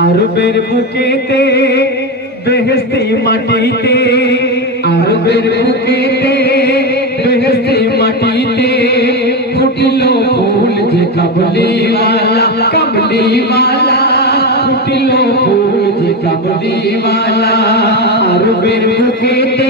আরবের বুকেতে বেহেস্তি মাটিতে আরবের বুকেতে বেহেস্তি মাটিতে ফুটিল ফুল যে কমলিওয়ালা কমলিওয়ালা ফুটিল ফুল যে কমলিওয়ালা আরবের বুকেতে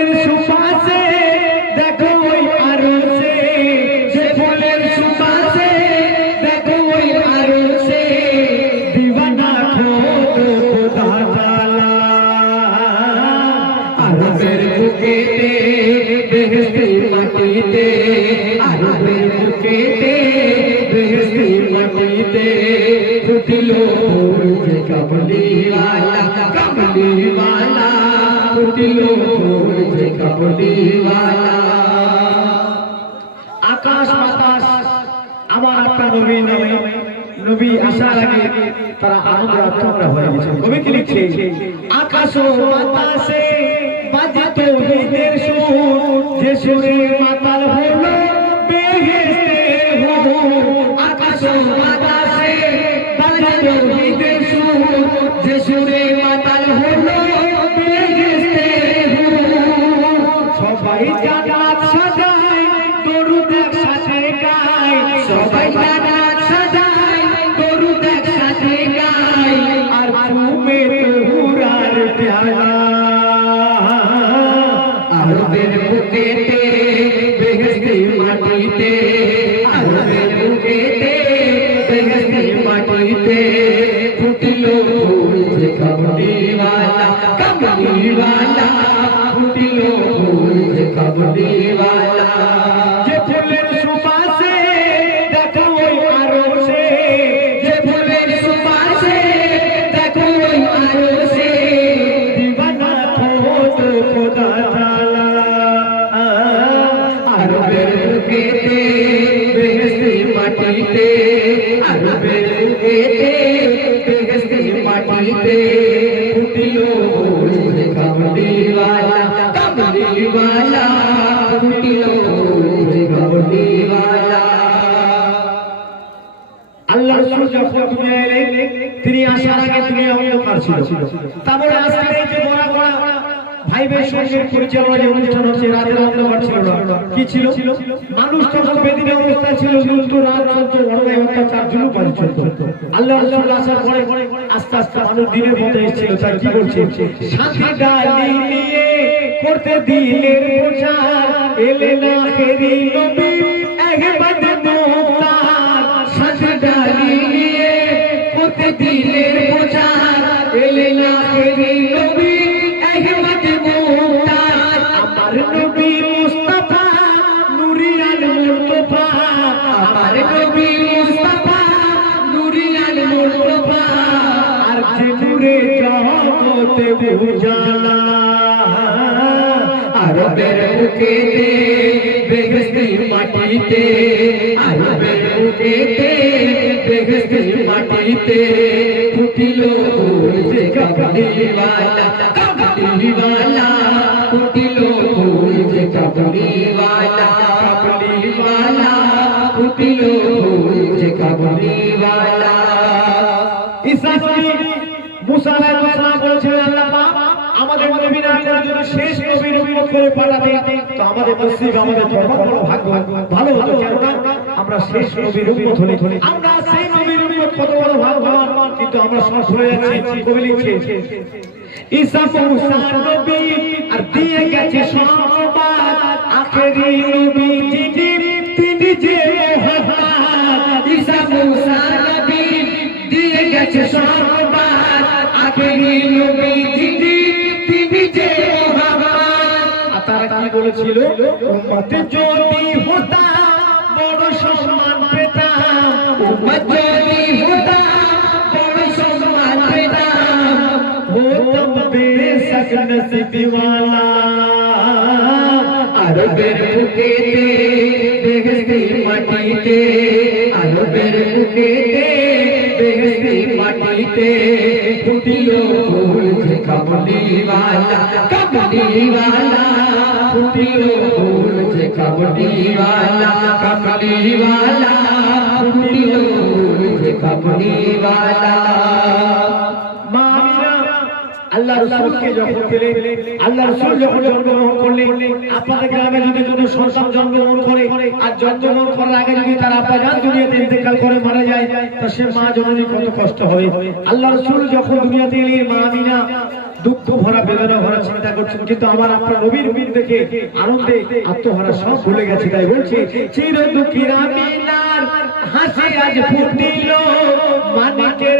বেহেশতি মাটিতে আরবের বুকেতে বেহেশতি মাটিতে ফুটিল ফুল আকাশ বাতাস আমার আপনার নবী নামে নবী আসার আগে তারা আনন্দ আত্মরা হয়ে গেছে কবি লিখছে আকাশ বাতাসে বাজে সুর সুরে মাতাল হলো বেহেশতে হুজুর আকাশ বাতাসে বাজে তৌহিদের সুর যে সুরে মাতাল মাটিতে ছিল। তারপরে আজকের এই যে বড় বড় ভাই ভাই সঙ্গের পরিচালনা যে অনুষ্ঠান হচ্ছে, রাতের অন্ধকার ছিল কি ছিল? মানুষ তখন বেদিন অবস্থায় ছিল দুষ্ট রাত চলতো অন্যায় অত্যাচার জুলুম করে চলতো। আল্লাহ আসার পরে আস্তে আস্তে মানুষ দিনের মধ্যে এসেছিল। তাই কি করছে শান্তি নিয়ে করতে দিনের প্রচার এলে না ফেরি নবী। একবারে বুঝালা আরবের বুকেতে, বেহেশতি মাটিতে, আরবের বুকেতে, বেহেশতি মাটিতে ফুটিল ফুল যে কমলিওয়ালা কমলিওয়ালা ফুটিল ফুল যে কমলিওয়ালা কমলিওয়ালা ফুটিল নবীর করে পাঠাবে তো আমাদের নসিব আমাদের জন্য বড় ভাগ্য। ভালো হতো, কেননা আমরা শেষ নবীর উম্মত হলে। আমরা সেই নবীর উম্মত, কত বড় ভাগ্যবান কিন্তু আমরা সব ভুলে যাচ্ছি কবি লিখছে ঈসা মুসা নবী, আর দিয়ে গেছে সংবাদ। আখেরি নবী যিনি, তিনি যে মোহাম্মদ। ঈসা মুসা নবী, দিয়ে গেছে সংবাদ। আখেরি নবী যিনি, তিনি যে কি বলেছিল উম্মতে যদি হতাম বড় সম্মান পেতাম। উম্মত যদি আরবের মাটিতে আরবের বেহেশতি মাটিতে ফুটিল ফুল যে কামলিওয়ালা কামলিওয়ালা ফুটিল ফুল যে কামলিওয়ালা কামলিওয়ালা ফুটিল ফুল যে আমিনা আল্লাহ রসুলকে যখন দুনিয়াতে ইন্তেকাল মা আমিনা দুঃখ ভরা, বেদনা ভরা চিন্তা করছেন, কিন্তু আমার আপনার নবীর নবীর দেখে আনন্দে আত্মহারা সব ভুলে গেছে, তাই বলছে চির দুঃখী আমিনার হাসি আজ ফুটিল মানিকের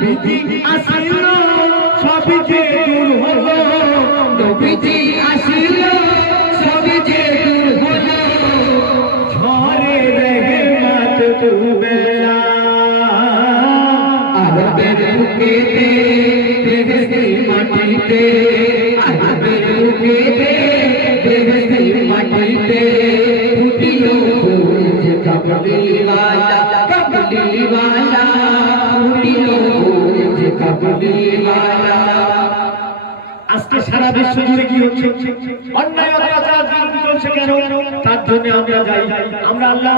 নবীজি আসিল সবই যে আসিল সবে যে দূর তুবেলা আরবের বুকেতে, বেহেশতি মাটিতে, আরবের বুকেতে কাবলিওয়ালা ফুটিল ফুল যে কাবলিওয়ালা আজকে সারা বিশ্ব জুড়ে কি হচ্ছে? অন্যায় অত্যাচার চলছে কেন? তার জন্য আমরা যাই। আমরা আল্লাহ,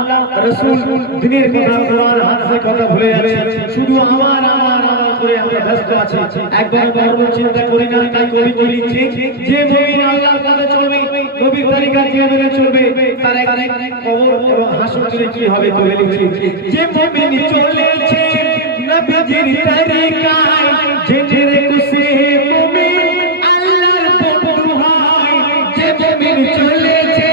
রসুল, দিনের কথা, কোরআন, হাদিসের কথা ভুলে যাচ্ছি। শুধু আমার আমার আমার করে আমরা ব্যস্ত আছি। একবার বড় চিন্তা করি না, তাই কবি কি যে মুমিন আল্লাহর পথে চলবে, নবীর তরিকা যে মেনে চলবে, তার একদিন কবর এবং হাসর কি হবে কবি লিখছে যে মুমিন চলেছে নবীজির তরিকায় যে জেনে কুসে মুমিন আল্লাহর বন্ধু হয় যে মুমিন চলেছে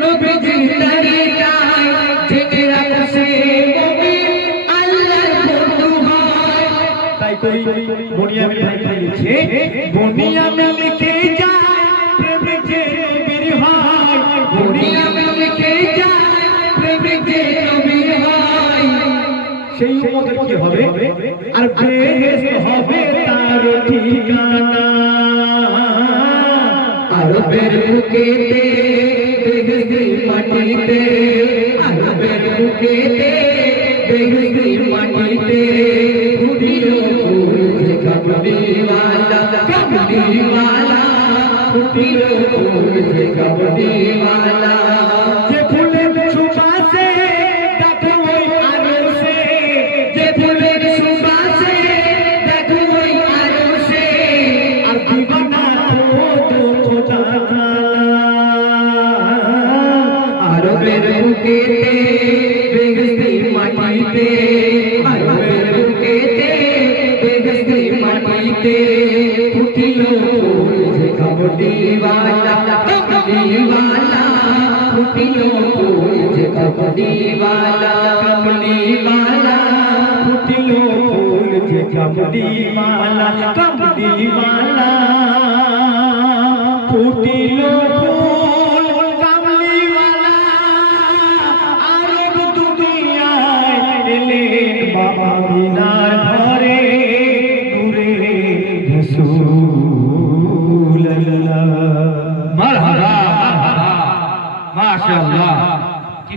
নবীজির তরিকায় জেনে রাখছে মুমিন আল্লাহর বন্ধু হয় তাই কই বনিয়ামি ভাই ভাই লিখছে বনিয়ামি লিখে আর বেহেশত হবে তার ঠিকানা আরবের বুকেতে বেহেশতি মাটিতে আরবের বুকেতে বেহেশতি মাটিতে ফুটিল ফুল যে কাবলিওয়ালা কাবলিওয়ালা ফুটিল ফুল যে ফুটিল ফুল যে কাবলিওয়ালা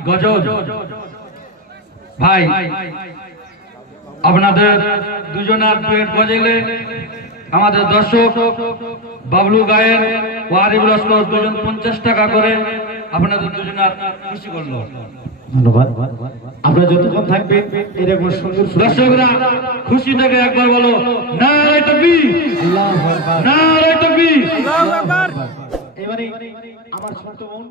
গজল। ভাই আপনাদের দুজনার ডুয়েট গজেলে আমাদের দর্শক বাবলু গায়েন ও আরিফ লস্কর দুজন পঞ্চাশ টাকা করে আপনাদের দুজনার খুশি করল। ধন্যবাদ। আপনারা যতক্ষণ থাকবেন এরকম সুন্দর দর্শকরা খুশি থেকে একবার বলো আল্লাহু আকবার। এবারে আমার ছোট বোন